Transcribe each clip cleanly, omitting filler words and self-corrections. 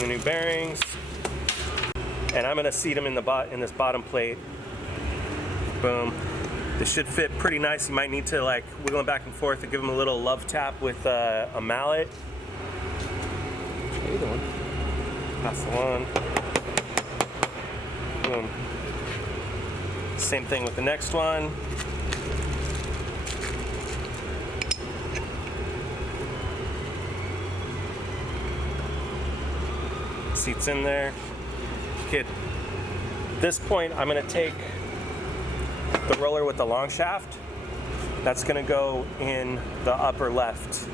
the new bearings, and I'm gonna seat them in this bottom plate. Boom. They should fit pretty nice. You might need to like wiggle them back and forth to give them a little love tap with a mallet. Either one. That's the one. Boom. Same thing with the next one. Seats in there. Okay. At this point, I'm going to take the roller with the long shaft. That's going to go in the upper left.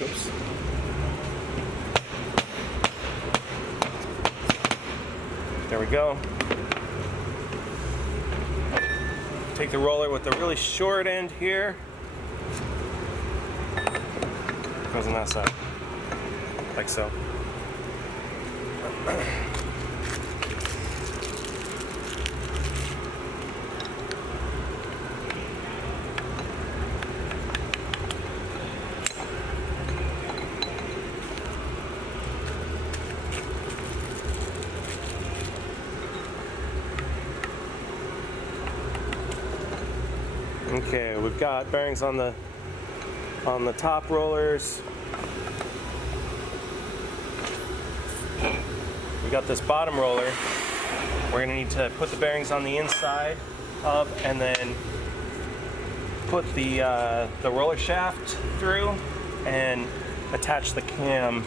Oops. There we go. Take the roller with the really short end here. Goes on that side, like so. Okay, we've got bearings on the top rollers. We got this bottom roller. We're gonna need to put the bearings on the inside of, and then put the roller shaft through and attach the cam.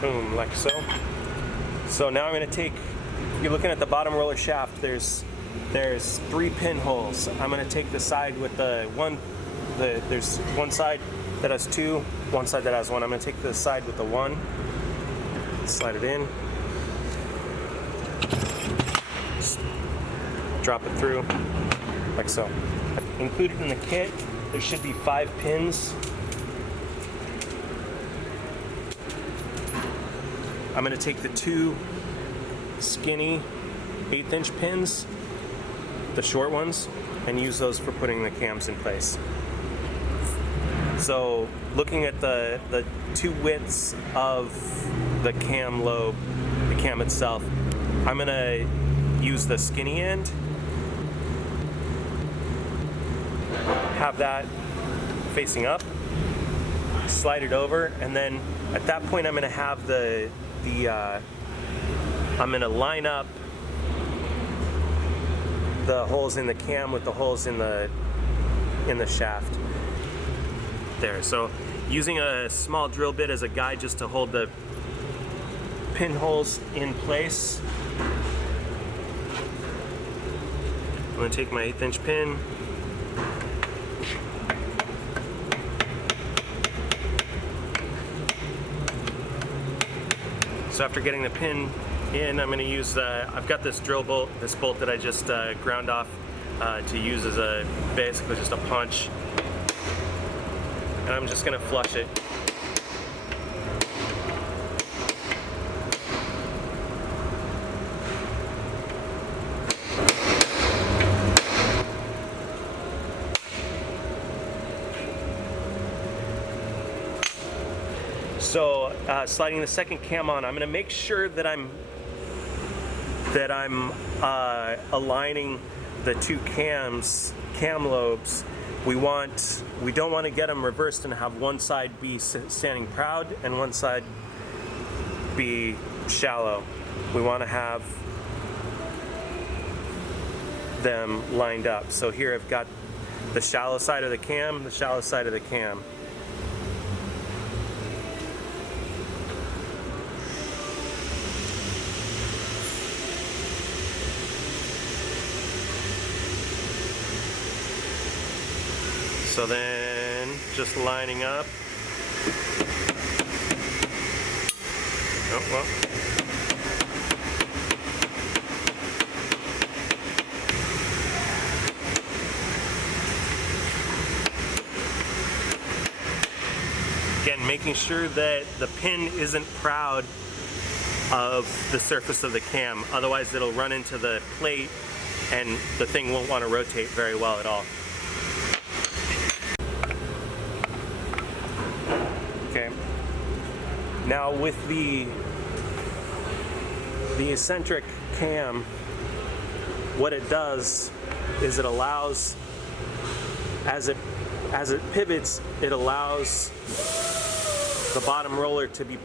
Boom, like so. So now I'm going to take, if you're looking at the bottom roller shaft, there's 3 pinholes. I'm going to take the side with there's one side that has 2, one side that has 1. I'm going to take the side with the 1, slide it in, just drop it through, like so. Included in the kit, there should be 5 pins. I'm going to take the 2 skinny 1/8" pins, the short ones, and use those for putting the cams in place. So looking at the 2 widths of the cam lobe, the cam itself, I'm going to use the skinny end, have that facing up, slide it over, and then at that point I'm going to have I'm going to line up the holes in the cam with the holes in the shaft there. So using a small drill bit as a guide just to hold the pinholes in place. I'm going to take my 1/8" pin, so after getting the pin in, I'm going to use, I've got this drill bolt, this bolt that I just ground off to use as basically just a punch. And I'm just going to flush it. So sliding the second cam on, I'm going to make sure that I'm aligning the 2 cam lobes. We don't want to get them reversed and have one side be standing proud and one side be shallow. We want to have them lined up. So here I've got the shallow side of the cam, the shallow side of the cam. So then just lining up Oh, well. Again, making sure that the pin isn't proud of the surface of the cam, otherwise it'll run into the plate and the thing won't want to rotate very well at all. Okay, now with the eccentric cam, what it does is it allows, as it pivots, it allows the bottom roller to be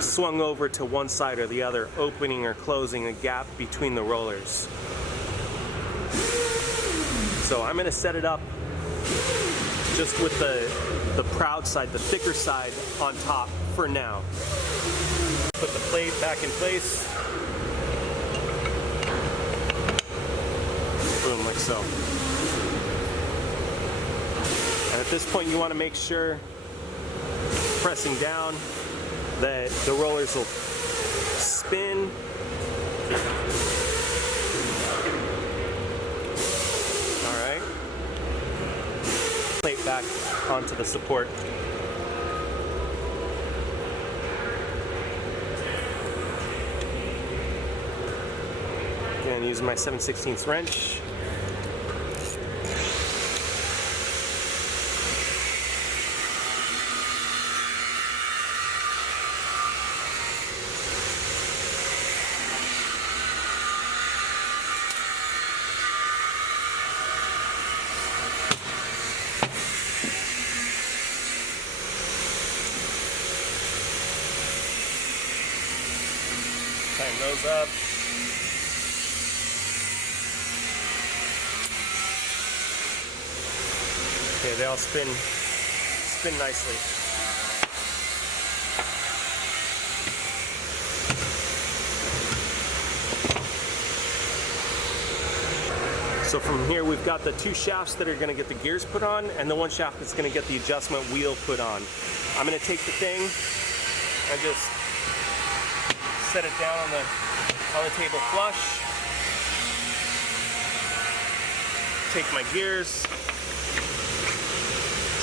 swung over to one side or the other, opening or closing a gap between the rollers. So I'm going to set it up just with the proud side, the thicker side on top for now. Put the plate back in place. Boom, like so. And at this point you want to make sure, pressing down, that the rollers will spin. All right. Plate back onto the support. Again, using my 7/16 wrench. Tighten those up. Okay, they all spin nicely. So from here we've got the two shafts that are going to get the gears put on and the one shaft that's going to get the adjustment wheel put on. I'm going to take the thing and just set it down on the table flush. Take my gears,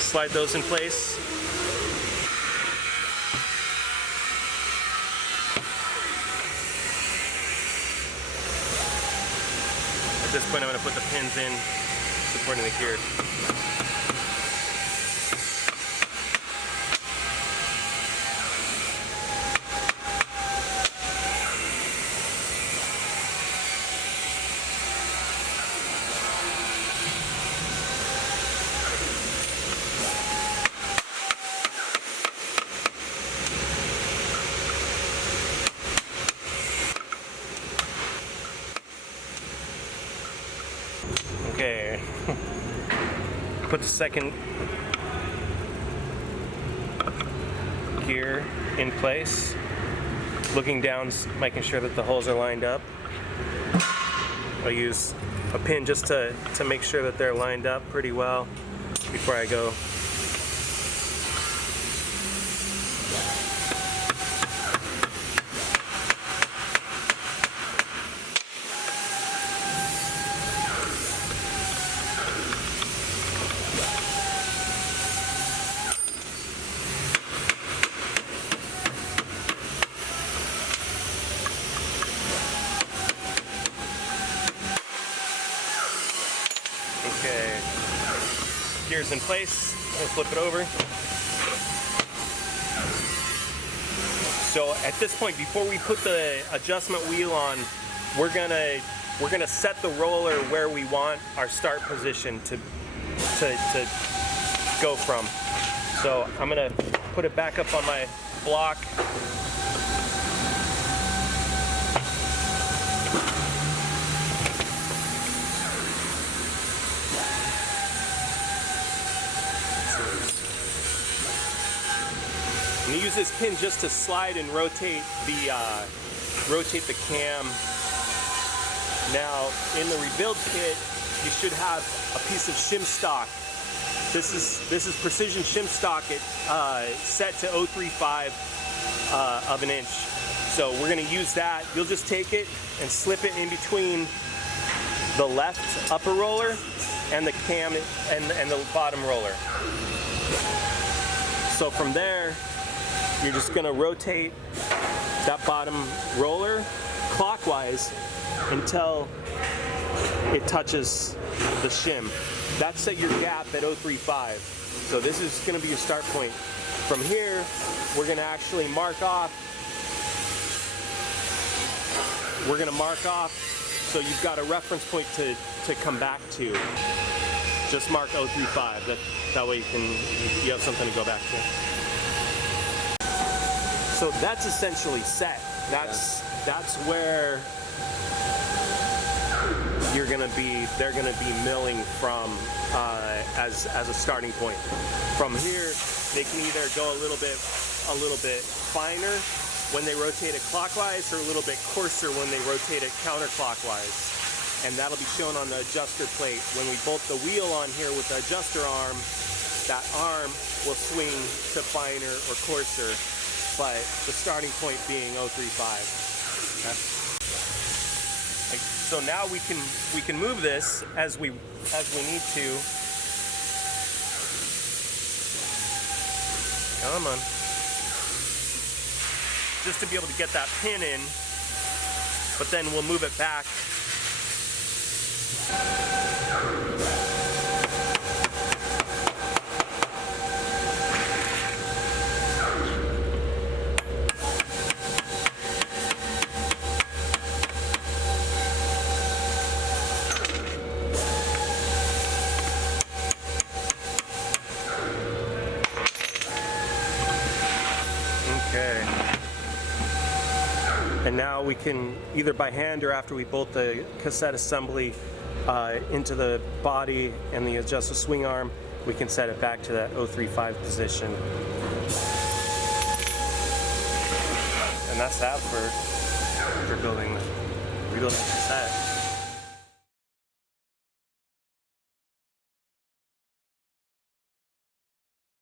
slide those in place. At this point I'm going to put the pins in supporting the gear. Okay, put the second gear in place, looking down, making sure that the holes are lined up. I'll use a pin just to make sure that they're lined up pretty well before I go. Okay, gears in place. We'll flip it over. So at this point, before we put the adjustment wheel on, we're gonna set the roller where we want our start position to go from. So I'm gonna put it back up on my block. I'm going to use this pin just to slide and rotate the cam. Now, in the rebuild kit, you should have a piece of shim stock This is precision shim stock. It set to 0.35 of an inch. So we're going to use that. You'll just take it and slip it in between the left upper roller and the cam and the bottom roller. So from there, you're just going to rotate that bottom roller clockwise until it touches the shim. That's set your gap at 0.35. So this is going to be your start point. From here, we're going to actually mark off. We're going to mark off so you've got a reference point to come back to. Just mark 0.35. That way you have something to go back to. So that's essentially set. That's where they're gonna be milling from as a starting point. From here, they can either go a little bit finer when they rotate it clockwise, or a little bit coarser when they rotate it counterclockwise. And that'll be shown on the adjuster plate. When we bolt the wheel on here with the adjuster arm, that arm will swing to finer or coarser, but the starting point being 0.35. Okay. So now we can move this as we need to. Come on. Just to be able to get that pin in, but then we'll move it back. Okay. And now we can, either by hand or after we bolt the cassette assembly into the body and the adjusted swing arm, we can set it back to that 0.35 position. And that's that for rebuilding the cassette.